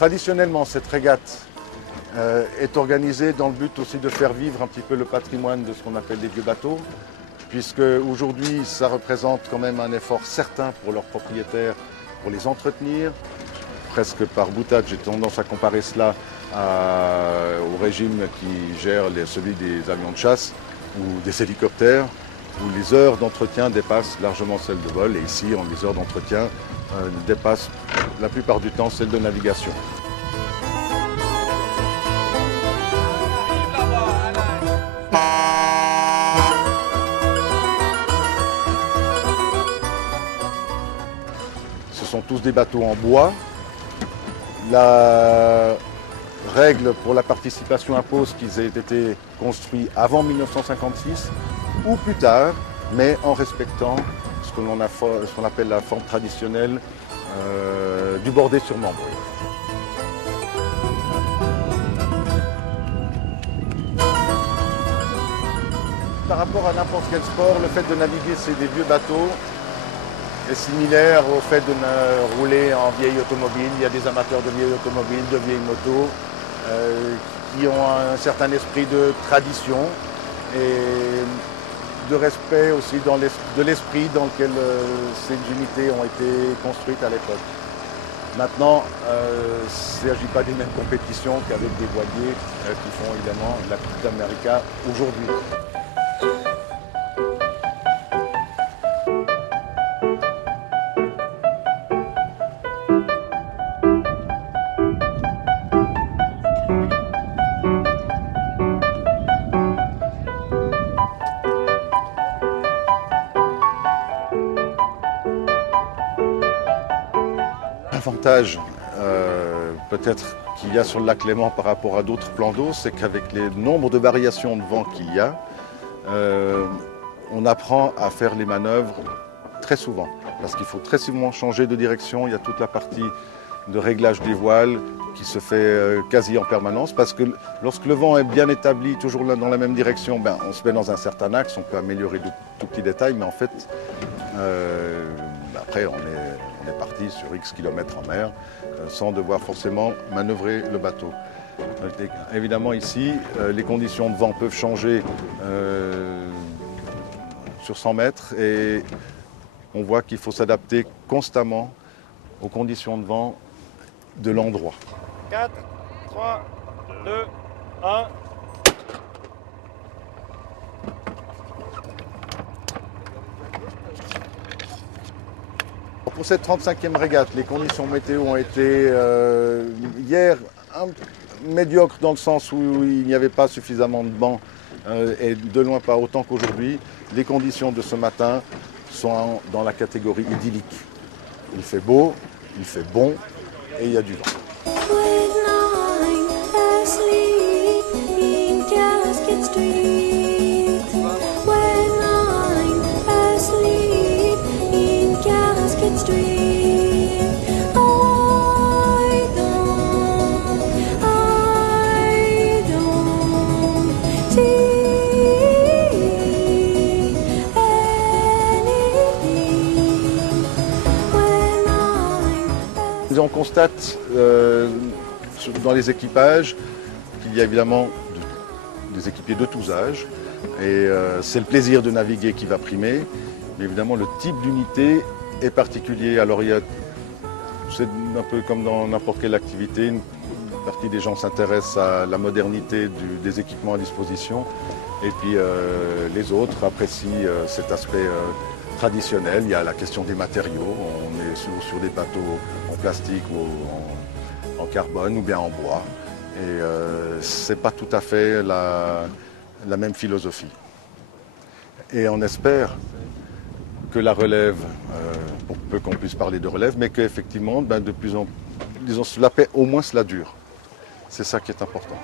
Traditionnellement, cette régate est organisée dans le but aussi de faire vivre un petit peu le patrimoine de ce qu'on appelle les vieux bateaux, puisque aujourd'hui, ça représente quand même un effort certain pour leurs propriétaires pour les entretenir. Presque par boutade, j'ai tendance à comparer cela au régime qui gère celui des avions de chasse ou des hélicoptères, où les heures d'entretien dépassent largement celles de vol. Et ici, les heures d'entretien dépassent la plupart du temps celles de navigation. Ce sont tous des bateaux en bois. La règle pour la participation impose qu'ils aient été construits avant 1956 ou plus tard, mais en respectant ce qu'on appelle la forme traditionnelle du bordé sur membre. Par rapport à n'importe quel sport, le fait de naviguer sur des vieux bateaux est similaire au fait de rouler en vieille automobile. Il y a des amateurs de vieilles automobiles, de vieilles motos, qui ont un certain esprit de tradition et de respect aussi de l'esprit dans lequel ces unités ont été construites à l'époque. Maintenant, il ne s'agit pas des mêmes compétitions qu'avec des voiliers qui font évidemment la Coupe d'Amérique aujourd'hui. L'avantage peut-être qu'il y a sur le lac Léman par rapport à d'autres plans d'eau, c'est qu'avec le nombre de variations de vent qu'il y a, on apprend à faire les manœuvres très souvent. Parce qu'il faut très souvent changer de direction. Il y a toute la partie de réglage des voiles qui se fait quasi en permanence. Parce que lorsque le vent est bien établi, toujours dans la même direction, on se met dans un certain axe, on peut améliorer de tout petits détails, mais en fait, après on est parti sur X kilomètres en mer sans devoir forcément manœuvrer le bateau. Évidemment ici, les conditions de vent peuvent changer sur 100 mètres et on voit qu'il faut s'adapter constamment aux conditions de vent de l'endroit. 4, 3, 2, 1. Pour cette 35e régate, les conditions météo ont été hier médiocres dans le sens où il n'y avait pas suffisamment de vent et de loin pas autant qu'aujourd'hui. Les conditions de ce matin sont dans la catégorie idyllique. Il fait beau, il fait bon et il y a du vent. On constate dans les équipages qu'il y a évidemment des équipiers de tous âges et c'est le plaisir de naviguer qui va primer, mais évidemment le type d'unité est particulier. Alors c'est un peu comme dans n'importe quelle activité, une partie des gens s'intéressent à la modernité des équipements à disposition et puis les autres apprécient cet aspect traditionnel. Il y a la question des matériaux, on est sur des bateaux en plastique ou en carbone ou bien en bois. Et ce n'est pas tout à fait la même philosophie. Et on espère que la relève, pour peu qu'on puisse parler de relève, mais qu'effectivement, de plus en plus, disons, la paix, au moins cela dure. C'est ça qui est important.